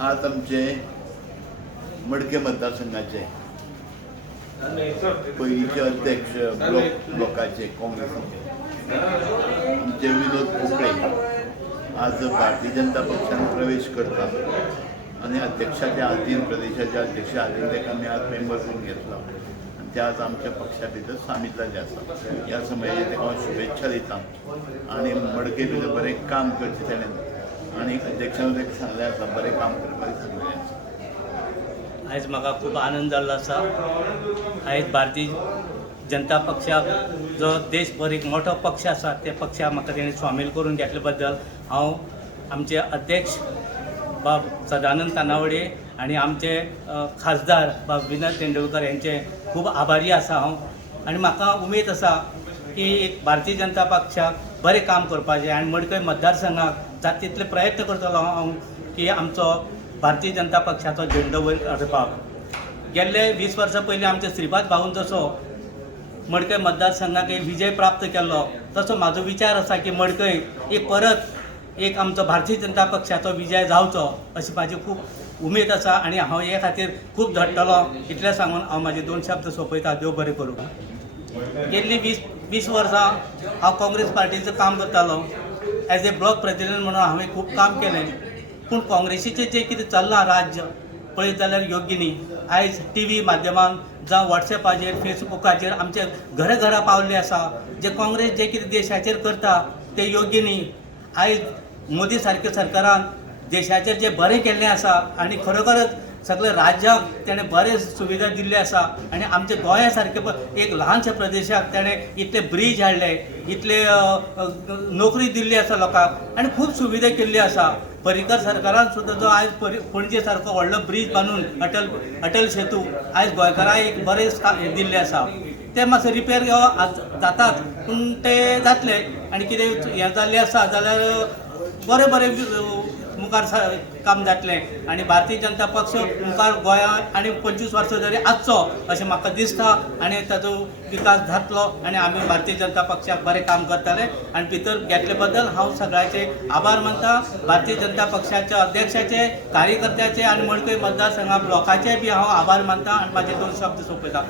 आज आमचे मडके मतदारसंघाचे पयलींचे अध्यक्ष ब्लॉकाचे काँग्रेसीचे आमचे विनोद पोकळे आज भारतीय जनता पक्षान प्रवेश करतात आणि अध्यक्षाच्या हातीन प्रदेशाच्या अध्यक्षा हातीन ताका आमी आज मेंबर करून घेतला आणि ते आज आमच्या पक्षा भितर सामील जाल्ले आसा. ह्या समयाचेर ताका हांव शुभेच्छा दिता आणि मडके भितर बरें काम करचें ताणें आणि अध्यक्षान ताका सांगलें आसा बरें काम करपाक सांगलें आसा. आयज म्हाका खूब आनंद जाल्लो आसा. आयज भारतीय जनता पक्षाक जो देशभर एक मोठो पक्ष आसा त्या पक्षाक म्हाका तेणें सामील करून घेतले बद्दल हांव आमचे अध्यक्ष बाब सदानंद तानावडे आनी आमचे खासदार बाब विनोद तेंडुलकर यांचे खूब आभारी आसा हांव. आनी म्हाका उमेद आसा की एक भारतीय जनता पक्षाक बरें काम करपाचें आनी मडकय मतदारसंघाक जाता तितले प्रयत्न करतलो हांव की आमचो भारतीय जनता पक्षाचो झेंडो वयर हाडपाक. गेल्ले 20 वर्सां पयलीं आमचे श्रीपाद भाऊन जसो मडकय मतदारसंघाक एक विजय प्राप्त केल्लो तसो म्हाजो विचार आसा की मडकय एक परत एक आमचो भारतीय जनता पक्षाचो विजय जावचो अशी म्हाजी खूब उमेद आसा आनी हांव हे खातीर खूब झडटलो. इतलें सांगून हांव म्हाजे 2 शब्द सोंपयता. देव बरें करूं. गेल्लीं 20 वर्सां हांव काँग्रेस पार्टीचें काम करतालो. एज ए ब्लॉक प्रेसिडेंट म्हणून हांवें खूब काम केलें. पूण काँग्रेसीचें जें कितें चल्लां राज्य पळयत जाल्यार योग्य न्ही. आयज टीव्ही माध्यमांत जावं वॉट्सॅपाचेर फेसबुकाचेर आमचे घरा पावल्ले आसा. जे काँग्रेस जे कितें देशाचेर करता तें योग्य न्ही. आयज मोदी सारके सरकारान देशाचेर जे बरें केल्लें आसा आनी खरोखरच सगळे राज्याक तेणें बरे सुविधा दिल्ले आसा आनी आमच्या गोंया सारके एक ल्हानशा प्रदेशाक तेणें इतले ब्रीज हाडले, इतले नोकरी दिल्ली आसा लोकांक आनी खूब सुविधा केल्ली आसा. पर्रीकर सरकारान सुद्दां जो आयज पणजे सारको व्हडलो ब्रीज बांदून अटल सेतू आयज गोंयकारांक एक बरें दिल्लें आसा. ते मातशे रिपेर जातात पूण ते जातले आनी कितें हें जाल्लें आसा जाल्यार बरें मुखार काम जातलें आनी भारतीय जनता पक्ष मुखार गोंयांत आनी 25 वर्सां जरी आसचो अशें म्हाका दिसता आनी ताचो विकास जातलो आनी आमी भारतीय जनता पक्षाक बरें काम करतले आनी भितर घेतले बद्दल हांव सगळ्यांचे आभार मानता. भारतीय जनता पक्षाच्या अध्यक्षाचे, कार्यकर्त्याचे आनी मडकय मतदारसंघा ब्लॉकाचे बी हांव आभार मानता आनी म्हाजे 2 शब्द सोंपयता.